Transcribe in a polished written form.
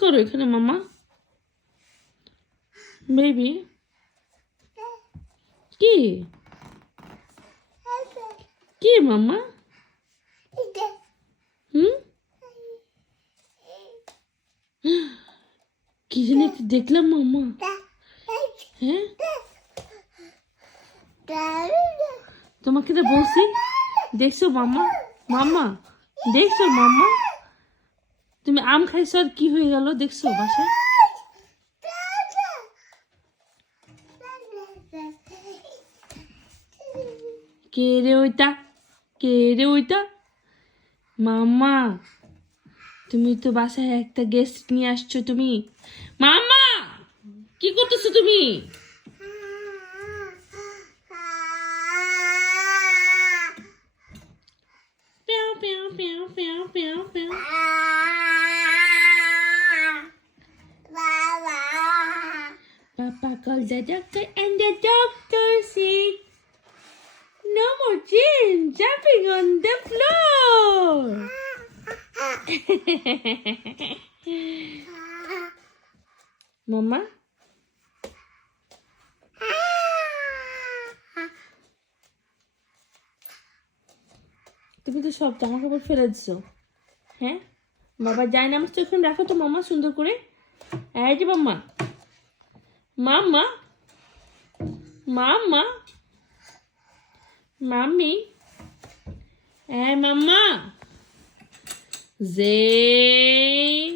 করো এখানে মামা? বেবি কি কি মামা? হুম, কি জানি একটা দেখলাম মামা। হ্যাঁ, তোমাকে তো বলছি। দেখছো মামা? মামা দেখছো মামা? তুমি আম খাইছো আর কি হয়ে গেল দেখছো বাসায়? কে রে ওইটা? কে রে ওইটা? মামা তুমি তো বাসায় একটা গেস্ট নিয়ে আসছো তুমি। মামা কি করতেছো তুমি? পেও পেও পেও পেও পেও পেও। Papa called the doctor and the doctor said no more children jumping on the floor. Mama? তুমি তো সব জামা কাপড় ফেলে দিছো। হ্যাঁ, বাবা যাই নামাজ তো এখন রাখো তো মামা সুন্দর করে। এই যে মাম্মা, মাম্মা, মাম্মা, মাম্মি, এই মাম্মা, জেন